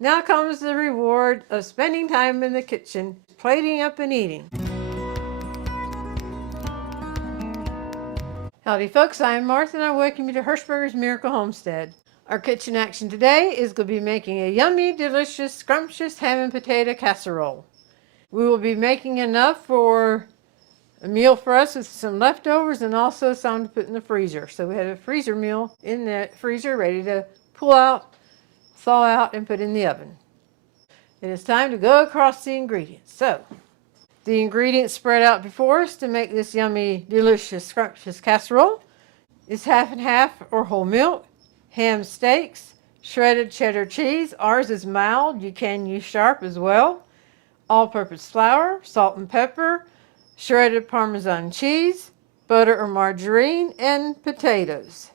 Now comes the reward of spending time in the kitchen, plating up and eating. Howdy folks, I am Martha and I welcome you to Hirschberger's Miracle Homestead. Our kitchen action today is going to be making a yummy, delicious, scrumptious ham and potato casserole. We will be making enough for a meal for us with some leftovers and also some to put in the freezer. So we have a freezer meal in the freezer ready to pull out, thaw out, and put in the oven. It is time to go across the ingredients. So, the ingredients spread out before us to make this yummy, delicious, scrumptious casserole is half and half or whole milk, ham steaks, shredded cheddar cheese. Ours is mild. You can use sharp as well. All-purpose flour, salt and pepper, shredded parmesan cheese, butter or margarine, and potatoes.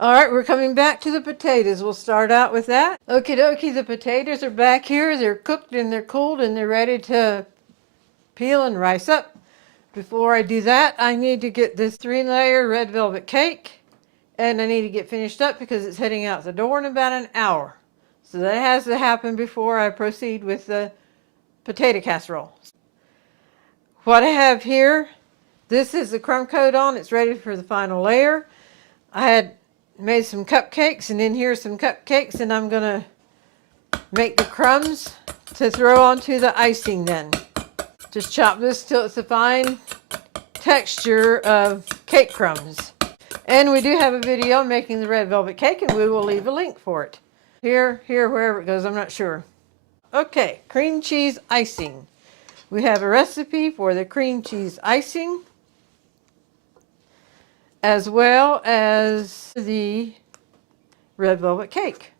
All right, we're coming back to the potatoes. We'll start out with that. Okie dokie, the potatoes are back here. They're cooked and they're cooled and they're ready to peel and rice up. Before I do that, I need to get this 3-layer red velvet cake, and I need to get finished up because it's heading out the door in about an hour. So that has to happen before I proceed with the potato casserole. What I have here, this is the crumb coat on. It's ready for the final layer. I had made some cupcakes, and in here's some cupcakes, and I'm gonna make the crumbs to throw onto the icing then. Just chop this till it's a fine texture of cake crumbs. And we do have a video making the red velvet cake, and we will leave a link for it. Here, wherever it goes, I'm not sure. Okay, cream cheese icing. We have a recipe for the cream cheese icing, as well as the red velvet cake.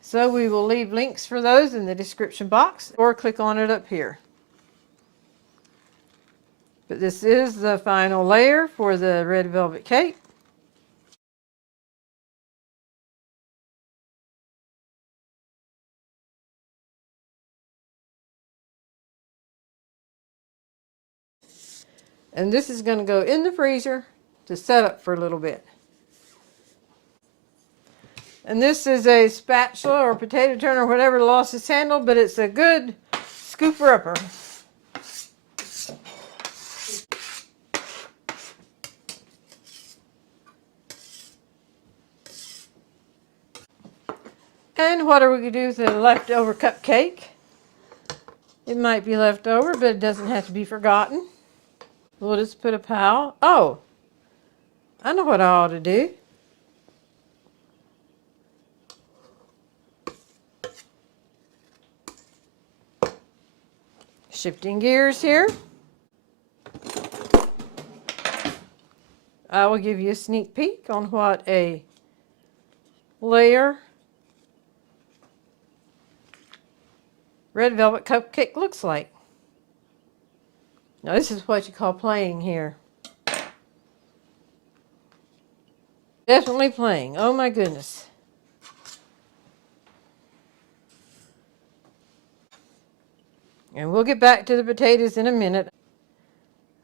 So we will leave links for those in the description box or click on it up here. But this is the final layer for the red velvet cake. And this is going to go in the freezer to set up for a little bit. And this is a spatula or potato turner, whatever lost its handle, but it's a good scooper-upper. And what are we going to do with the leftover cupcake? It might be left over, but it doesn't have to be forgotten. We'll just put a pile. Oh, I know what I ought to do. Shifting gears here. I will give you a sneak peek on what a layer red velvet cupcake looks like. Now this is what you call playing here. Definitely playing. Oh my goodness. And we'll get back to the potatoes in a minute.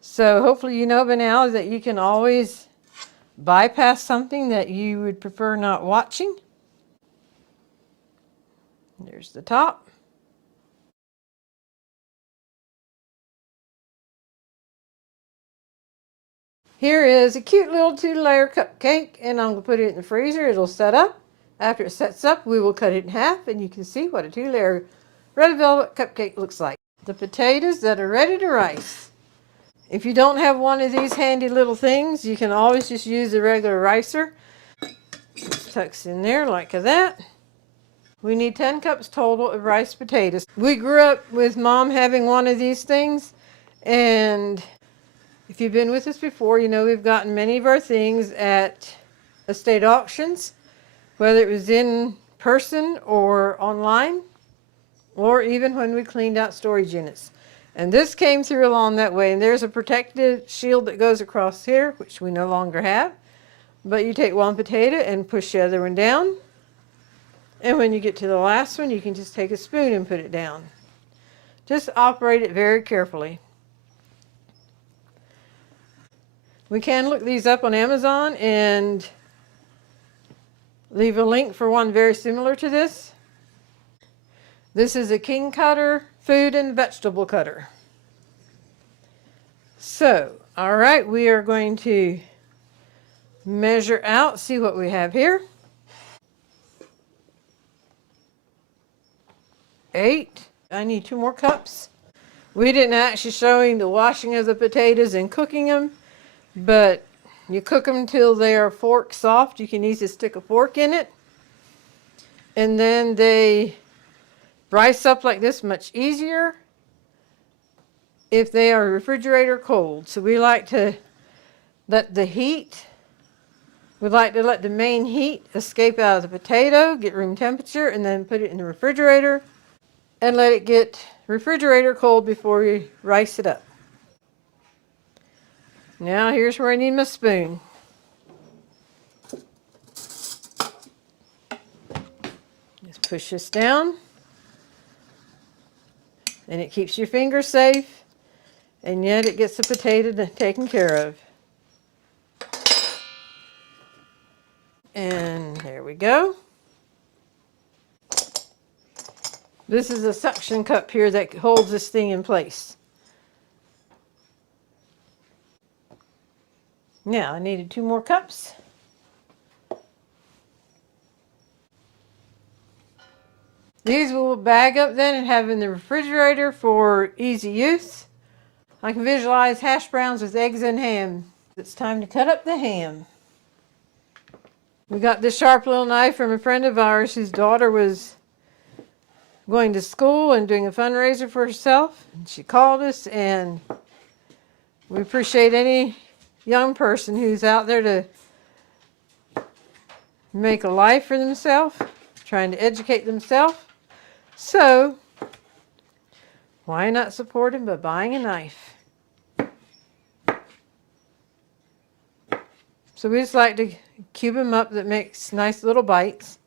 So hopefully you know by now that you can always bypass something that you would prefer not watching. There's the top. Here is a cute little 2-layer cupcake, and I'm going to put it in the freezer. It'll set up. After it sets up, we will cut it in half, and you can see what a 2-layer red velvet cupcake looks like. The potatoes that are ready to rice. If you don't have one of these handy little things, you can always just use a regular ricer. It tucks in there like that. We need 10 cups total of riced potatoes. We grew up with Mom having one of these things, and if you've been with us before, you know we've gotten many of our things at estate auctions, whether it was in person or online, or even when we cleaned out storage units. And this came through along that way. And there's a protective shield that goes across here, which we no longer have. But you take one potato and push the other one down. And when you get to the last one, you can just take a spoon and put it down. Just operate it very carefully. We can look these up on Amazon, and leave a link for one very similar to this. This is a king cutter, food and vegetable cutter. So, all right, we are going to measure out, see what we have here. 8. I need 2 more cups. We didn't actually showing the washing of the potatoes and cooking them, but you cook them until they are fork soft. You can easily stick a fork in it. And then they rise up like this much easier if they are refrigerator cold. So we like to let the main heat escape out of the potato, get room temperature, and then put it in the refrigerator and let it get refrigerator cold before we rice it up. Now here's where I need my spoon. Just push this down, and it keeps your fingers safe, and yet it gets the potato taken care of. And there we go. This is a suction cup here that holds this thing in place. Now I needed 2 more cups. These we will bag up then and have in the refrigerator for easy use. I can visualize hash browns with eggs and ham. It's time to cut up the ham. We got this sharp little knife from a friend of ours whose daughter was going to school and doing a fundraiser for herself. And she called us, and we appreciate any young person who's out there to make a life for themselves, trying to educate themselves. So, why not support him by buying a knife? So we just like to cube them up that makes nice little bites.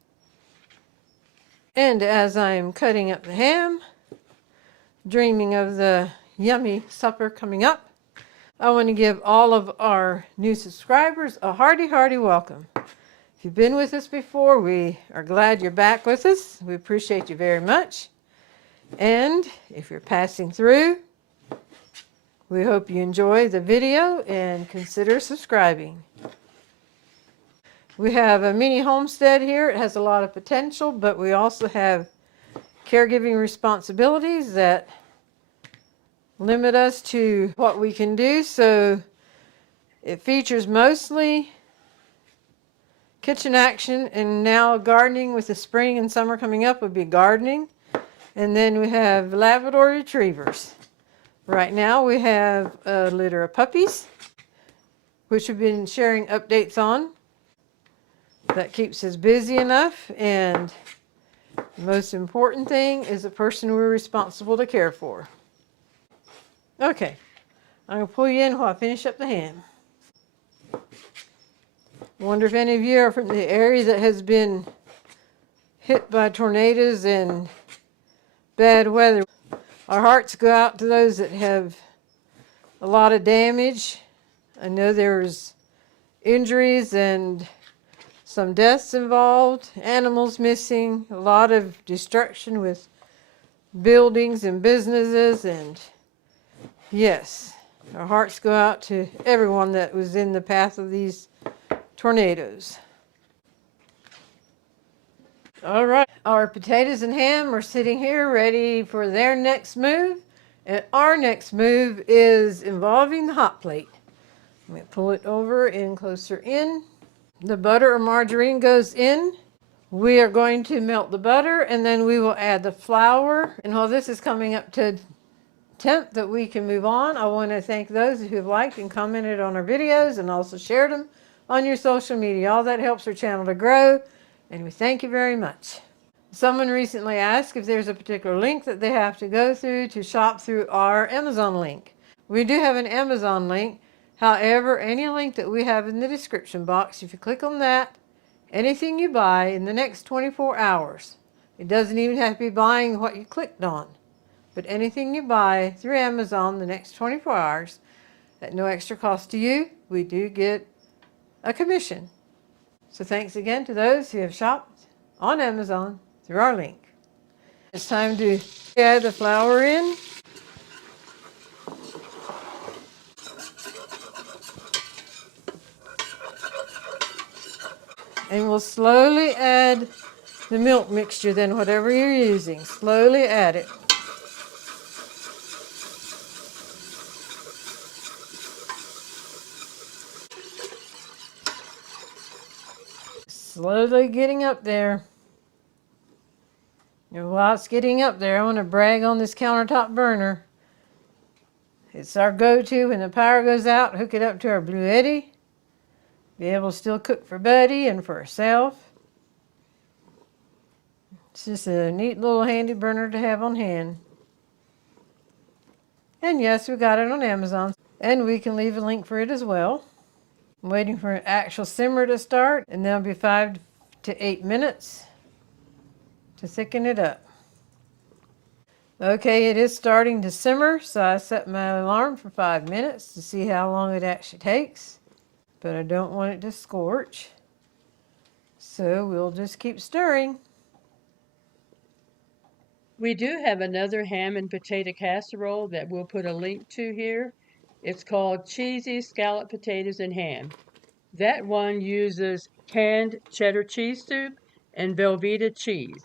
And as I'm cutting up the ham, dreaming of the yummy supper coming up, I want to give all of our new subscribers a hearty, hearty welcome. If you've been with us before, we are glad you're back with us. We appreciate you very much. And if you're passing through, we hope you enjoy the video and consider subscribing. We have a mini homestead here. It has a lot of potential, but we also have caregiving responsibilities that limit us to what we can do. So it features mostly kitchen action, and now gardening with the spring and summer coming up would be gardening. And then we have Labrador retrievers. Right now we have a litter of puppies, which we've been sharing updates on. That keeps us busy enough, and the most important thing is the person we're responsible to care for. Okay, I'm going to pull you in while I finish up the ham. I wonder if any of you are from the area that has been hit by tornadoes and bad weather. Our hearts go out to those that have a lot of damage. I know there's injuries and some deaths involved, animals missing, a lot of destruction with buildings and businesses, and yes, our hearts go out to everyone that was in the path of these tornadoes. All right, our potatoes and ham are sitting here ready for their next move, and our next move is involving the hot plate. I'm going to pull it over and closer in. The butter or margarine goes in. We are going to melt the butter, and then we will add the flour. And while this is coming up to temp that we can move on, I want to thank those who have liked and commented on our videos and also shared them on your social media. All that helps our channel to grow, and we thank you very much. Someone recently asked if there's a particular link that they have to go through to shop through our Amazon link. We do have an Amazon link. However, any link that we have in the description box, if you click on that, anything you buy in the next 24 hours, it doesn't even have to be buying what you clicked on, but anything you buy through Amazon the next 24 hours, at no extra cost to you, we do get a commission. So thanks again to those who have shopped on Amazon through our link. It's time to add the flour in. And we'll slowly add the milk mixture then, whatever you're using. Slowly add it. Slowly getting up there. And while it's getting up there, I want to brag on this countertop burner. It's our go-to when the power goes out. Hook it up to our Blue Eddy. Be able to still cook for Buddy and for herself. It's just a neat little handy burner to have on hand. And yes, we got it on Amazon. And we can leave a link for it as well. I'm waiting for an actual simmer to start, and that'll be 5 to 8 minutes to thicken it up. Okay, it is starting to simmer, so I set my alarm for 5 minutes to see how long it actually takes. But I don't want it to scorch, so we'll just keep stirring. We do have another ham and potato casserole that we'll put a link to here. It's called Cheesy Scalloped Potatoes and Ham. That one uses canned cheddar cheese soup and Velveeta cheese.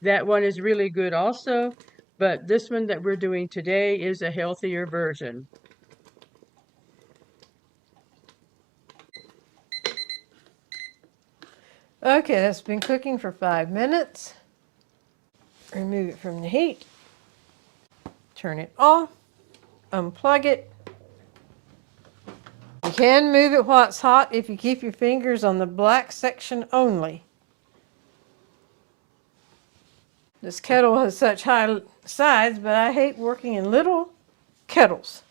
That one is really good also, but this one that we're doing today is a healthier version. Okay, that's been cooking for 5 minutes. Remove it from the heat. Turn it off. Unplug it. You can move it while it's hot if you keep your fingers on the black section only. This kettle has such high sides, but I hate working in little kettles.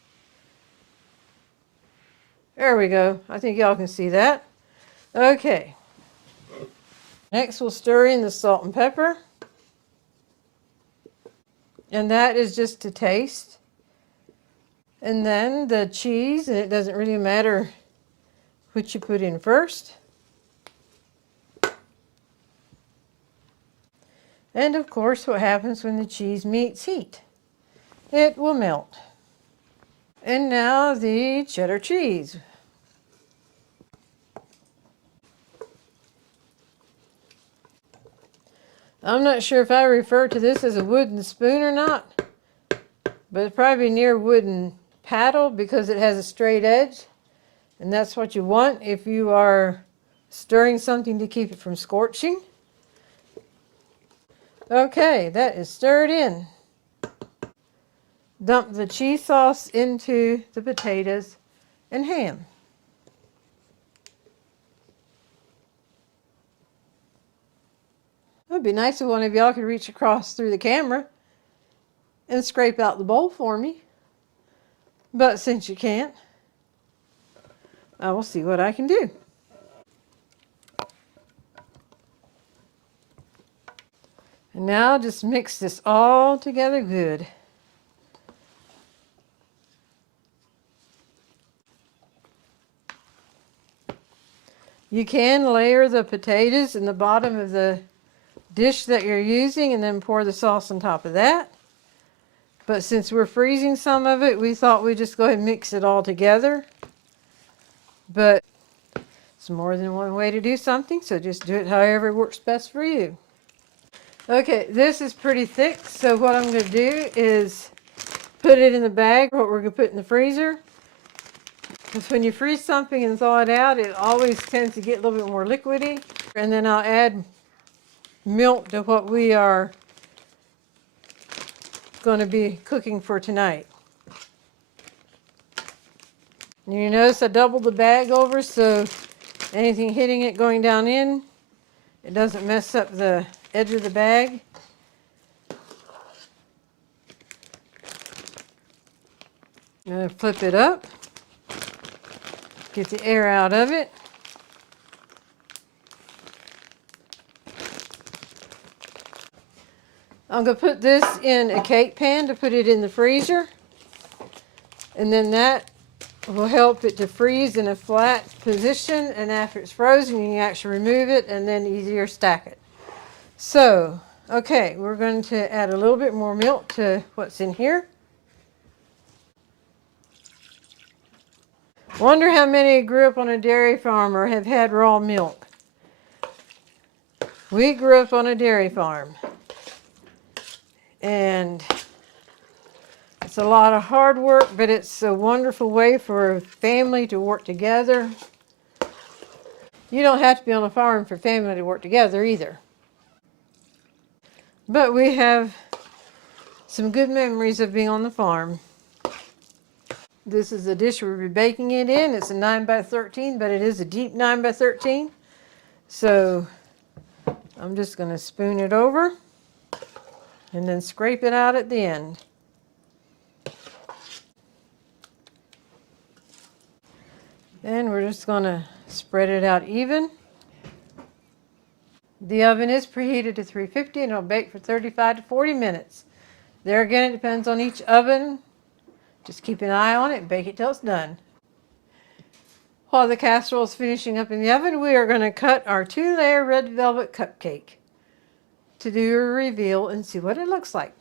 There we go. I think y'all can see that. Okay. Next we'll stir in the salt and pepper. And that is just to taste. And then the cheese, and it doesn't really matter which you put in first. And of course, what happens when the cheese meets heat? It will melt. And now the cheddar cheese. I'm not sure if I refer to this as a wooden spoon or not, but it's probably near wooden paddle because it has a straight edge. And that's what you want if you are stirring something to keep it from scorching. Okay, that is stirred in. Dump the cheese sauce into the potatoes and ham. It would be nice if one of y'all could reach across through the camera and scrape out the bowl for me. But since you can't, I will see what I can do. And now just mix this all together good. You can layer the potatoes in the bottom of the dish that you're using and then pour the sauce on top of that. But since we're freezing some of it, we thought we'd just go ahead and mix it all together. But it's more than one way to do something, so just do it however works best for you. Okay, this is pretty thick, so what I'm going to do is put it in the bag, what we're going to put in the freezer. Because when you freeze something and thaw it out, it always tends to get a little bit more liquidy. And then I'll add milk to what we are going to be cooking for tonight. And you notice I doubled the bag over so anything hitting it going down in, it doesn't mess up the edge of the bag. I'm going to flip it up, get the air out of it. I'm going to put this in a cake pan to put it in the freezer. And then that will help it to freeze in a flat position, and after it's frozen you can actually remove it and then easier stack it. So, okay, we're going to add a little bit more milk to what's in here. Wonder how many grew up on a dairy farm or have had raw milk. We grew up on a dairy farm, and it's a lot of hard work, but it's a wonderful way for a family to work together. You don't have to be on a farm for family to work together either. But we have some good memories of being on the farm. This is the dish we'll be baking it in. It's a 9 by 13, but it is a deep 9 by 13. So I'm just going to spoon it over and then scrape it out at the end. And we're just going to spread it out even. The oven is preheated to 350 and it'll bake for 35 to 40 minutes. There again, it depends on each oven. Just keep an eye on it and bake it till it's done. While the casserole is finishing up in the oven, we are going to cut our 2-layer red velvet cupcake to do a reveal and see what it looks like.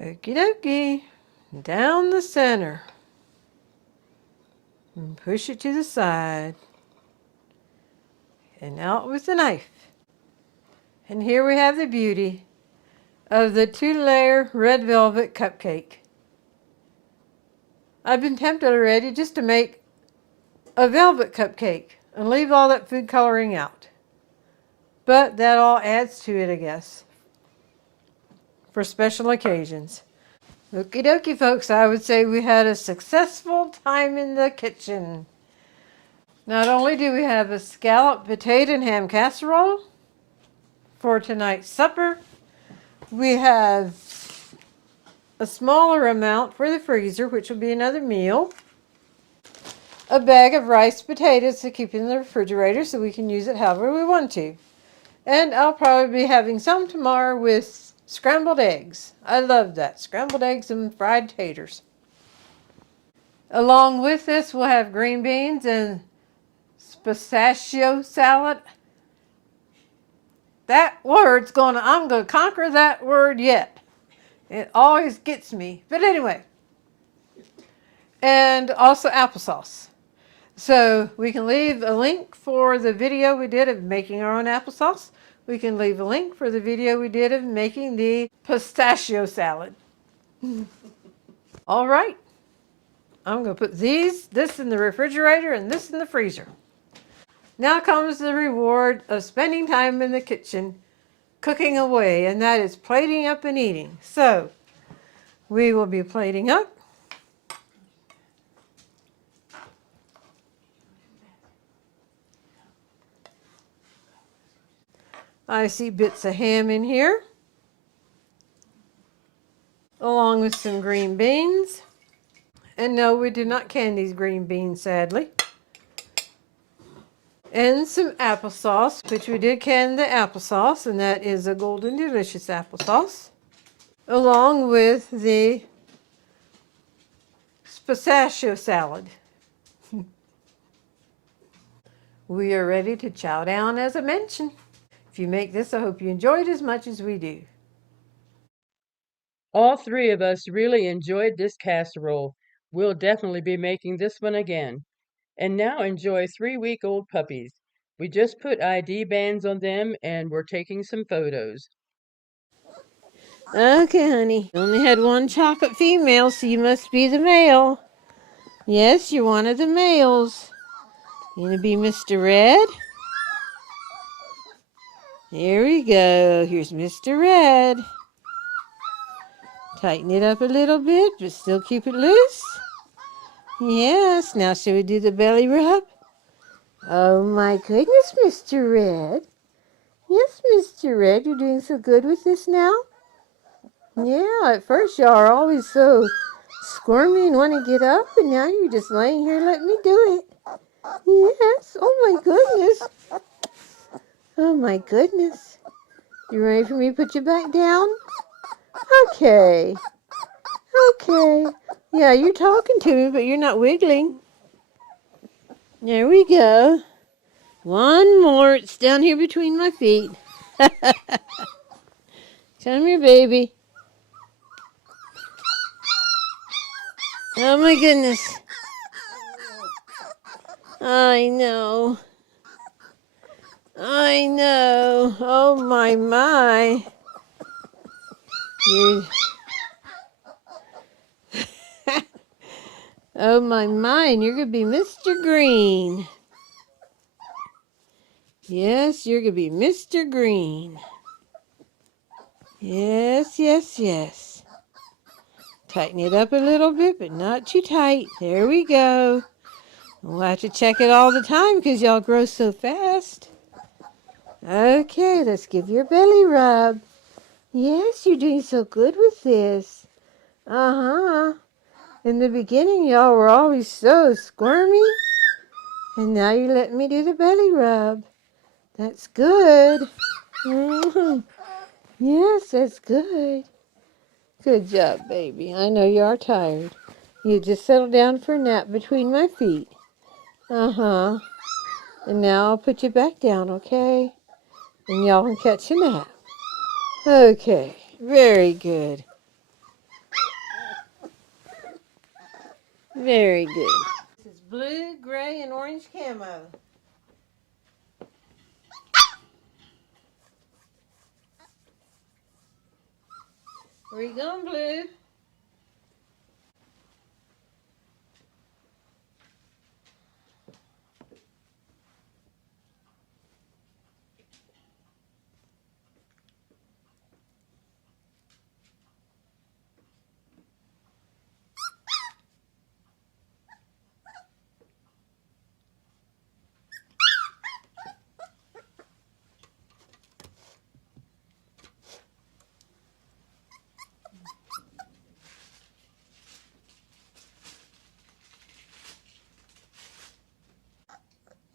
Okie dokie. Down the center. And push it to the side. And out with the knife. And here we have the beauty of the 2-layer red velvet cupcake. I've been tempted already just to make a velvet cupcake and leave all that food coloring out. But that all adds to it, I guess, for special occasions. Okie dokie, folks, I would say we had a successful time in the kitchen. Not only do we have a scalloped potato and ham casserole for tonight's supper, we have a smaller amount for the freezer, which will be another meal. A bag of rice potatoes to keep in the refrigerator so we can use it however we want to. And I'll probably be having some tomorrow with scrambled eggs. I love that. Scrambled eggs and fried taters. Along with this, we'll have green beans and pistachio salad. That word's I'm going to conquer that word yet. It always gets me. But anyway. And also applesauce. So we can leave a link for the video we did of making our own applesauce. We can leave a link for the video we did of making the pistachio salad. All right. I'm going to put this in the refrigerator and this in the freezer. Now comes the reward of spending time in the kitchen, cooking away, and that is plating up and eating. So we will be plating up. I see bits of ham in here, along with some green beans. And no, we did not can these green beans, sadly. And some applesauce, which we did can the applesauce, and that is a golden delicious applesauce, along with the pistachio salad. We are ready to chow down, as I mentioned. If you make this, I hope you enjoyed as much as we do. All three of us really enjoyed this casserole. We'll definitely be making this one again. And now enjoy 3-week-old puppies. We just put ID bands on them and we're taking some photos. Okay, honey. You only had one chocolate female, so you must be the male. Yes, you're one of the males. You gonna be Mr. Red? Here we go. Here's Mr. Red. Tighten it up a little bit, but still keep it loose. Yes, now shall we do the belly rub? Oh my goodness, Mr. Red. Yes, Mr. Red, you're doing so good with this now. Yeah, at first y'all are always so squirmy and want to get up, and now you're just laying here letting me do it. Yes, oh my goodness. Oh my goodness. You ready for me to put you back down? Okay. Okay. Yeah, you're talking to me, but you're not wiggling. There we go. One more. It's down here between my feet. Come here, baby. Oh my goodness. I know. I know. Oh my. You. Oh my. And you're gonna be Mr. Green. Yes, you're gonna be Mr. Green. Yes, yes, yes. Tighten it up a little bit, but not too tight. There we go. We'll have to check it all the time because y'all grow so fast. Okay, let's give your belly rub. Yes, you're doing so good with this. Uh-huh. In the beginning, y'all were always so squirmy. And now you're letting me do the belly rub. That's good. Mm-hmm. Yes, that's good. Good job, baby. I know you are tired. You just settle down for a nap between my feet. Uh-huh. And now I'll put you back down, okay? And y'all can catch a nap. Okay. Very good. Very good. This is blue, gray, and orange camo. Where you going, Blue?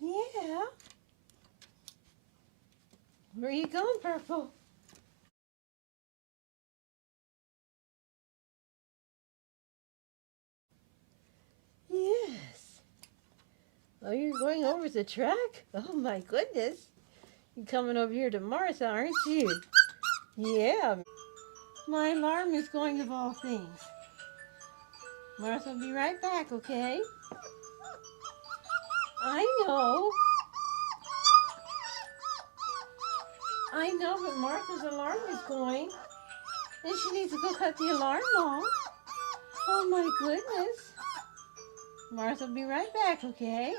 Yeah. Where you going, Purple? Yes. Oh, you're going over the track? Oh, my goodness. You're coming over here to Martha, aren't you? Yeah. My alarm is going of all things. Martha will be right back, okay? I know. I know, but Martha's alarm is going. And she needs to go cut the alarm off. Oh, my goodness. Martha will be right back, okay?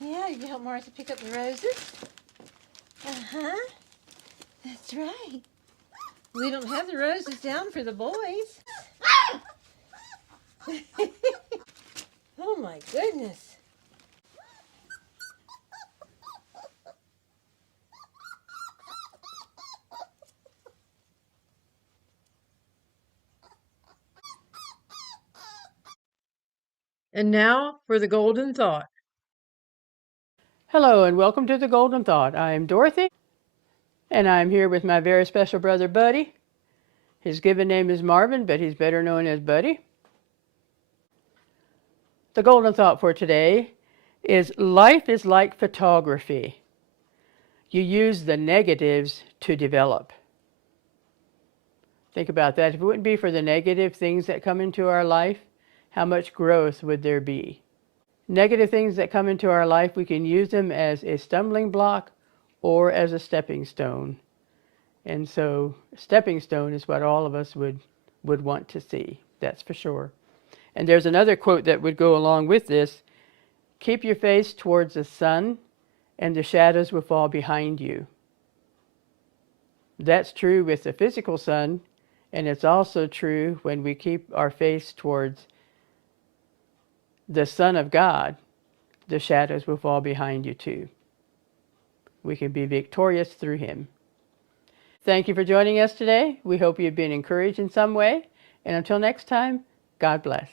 Yeah, you can help Martha pick up the roses. Uh-huh. That's right. We don't have the roses down for the boys. Oh my goodness. And now for the golden thought. Hello and welcome to the golden thought. I'm Dorothy and I'm here with my very special brother Buddy. His given name is Marvin, but he's better known as Buddy. The golden thought for today is life is like photography. You use the negatives to develop. Think about that. If it wouldn't be for the negative things that come into our life, how much growth would there be? Negative things that come into our life, we can use them as a stumbling block or as a stepping stone. And so, stepping stone is what all of us would want to see, that's for sure. And there's another quote that would go along with this. Keep your face towards the sun, and the shadows will fall behind you. That's true with the physical sun, and it's also true when we keep our face towards the Son of God. The shadows will fall behind you too. We can be victorious through him. Thank you for joining us today. We hope you've been encouraged in some way. And until next time, God bless.